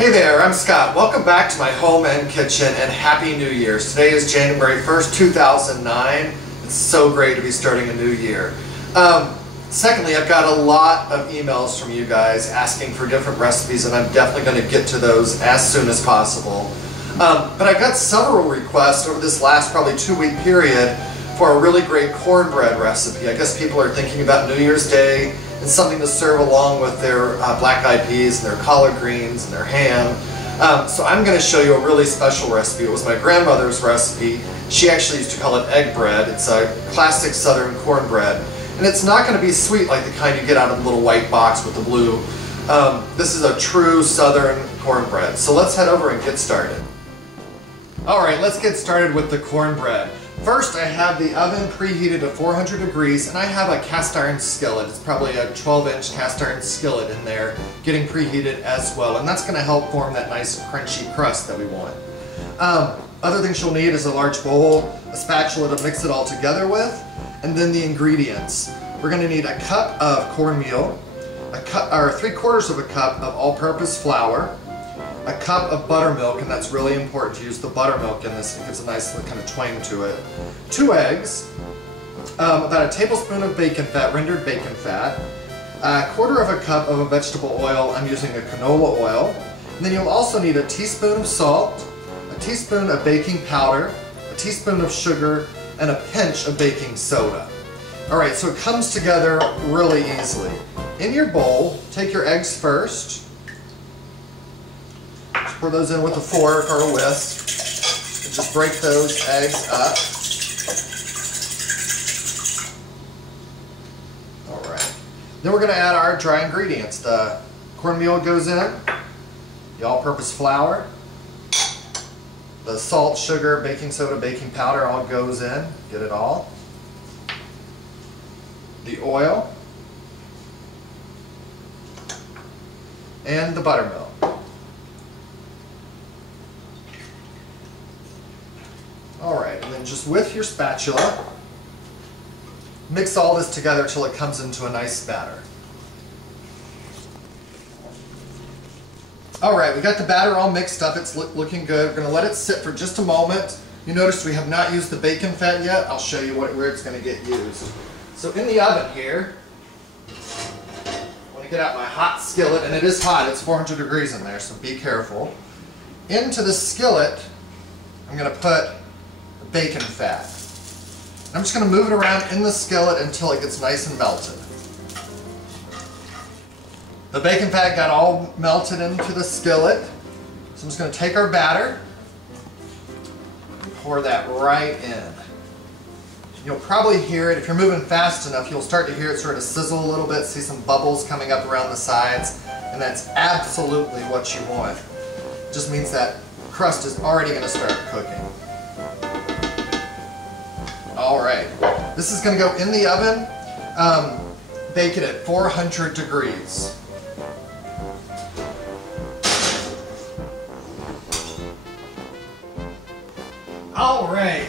Hey there, I'm Scott. Welcome back to my home and kitchen, and Happy New Year. Today is January 1st, 2009. It's so great to be starting a new year. Secondly, I've got a lot of emails from you guys asking for different recipes, and I'm definitely going to get to those as soon as possible. But I've got several requests over this last probably 2-week period for a really great cornbread recipe. I guess people are thinking about New Year's Day and something to serve along with their black-eyed peas and their collard greens and their ham. So I'm going to show you a really special recipe. It was my grandmother's recipe. She actually used to call it egg bread. It's a classic southern cornbread. And it's not going to be sweet like the kind you get out of the little white box with the blue. This is a true southern cornbread. So let's head over and get started. Alright, let's get started with the cornbread. First, I have the oven preheated to 400 degrees, and I have a cast iron skillet. It's probably a 12-inch cast iron skillet in there getting preheated as well, and that's going to help form that nice crunchy crust that we want. Other things you'll need is a large bowl, a spatula to mix it all together with, and then the ingredients. We're going to need a cup of cornmeal, or 3/4 of a cup of all-purpose flour, a cup of buttermilk, and that's really important to use the buttermilk in this. It gives a nice kind of twang to it. 2 eggs, about a tablespoon of bacon fat, rendered bacon fat, a 1/4 of a cup of a vegetable oil. I'm using a canola oil. And then you'll also need a teaspoon of salt, a teaspoon of baking powder, a teaspoon of sugar, and a pinch of baking soda. Alright, so it comes together really easily. In your bowl, take your eggs first. Pour those in with a fork or a whisk, and just break those eggs up. Alright. Then we're going to add our dry ingredients. The cornmeal goes in, the all-purpose flour, the salt, sugar, baking soda, baking powder all goes in. Get it all. The oil, and the buttermilk. Alright, and then just with your spatula, mix all this together till it comes into a nice batter. Alright, we got the batter all mixed up. It's looking good. We're going to let it sit for just a moment. You notice we have not used the bacon fat yet. I'll show you where it's going to get used. So in the oven here, I'm going to get out my hot skillet, and it is hot. It's 400 degrees in there, so be careful. Into the skillet, I'm going to put bacon fat. I'm just going to move it around in the skillet until it gets nice and melted. The bacon fat got all melted into the skillet, so I'm just going to take our batter and pour that right in. You'll probably hear it, if you're moving fast enough, you'll start to hear it sort of sizzle a little bit, see some bubbles coming up around the sides, and that's absolutely what you want. It just means that crust is already going to start cooking. Alright, this is going to go in the oven, bake it at 400 degrees. Alright,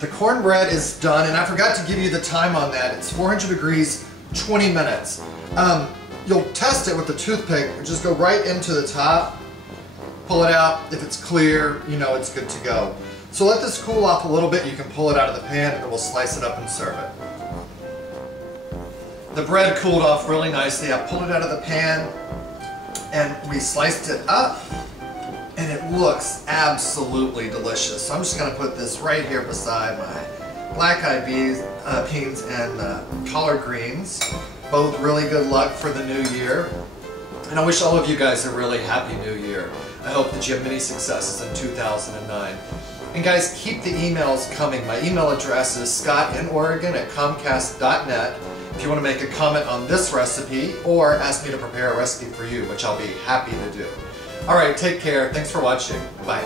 the cornbread is done, and I forgot to give you the time on that. It's 400 degrees, 20 minutes. You'll test it with the toothpick, just go right into the top, pull it out. If it's clear, you know it's good to go. So let this cool off a little bit. You can pull it out of the pan, and then we'll slice it up and serve it. The bread cooled off really nicely. I pulled it out of the pan, and we sliced it up, and it looks absolutely delicious. So I'm just going to put this right here beside my black-eyed peas and collard greens. Both really good luck for the new year. And I wish all of you guys a really happy new year. I hope that you have many successes in 2009. And guys, keep the emails coming. My email address is scottin.oregon@comcast.net if you want to make a comment on this recipe or ask me to prepare a recipe for you, which I'll be happy to do. Alright, take care. Thanks for watching. Bye.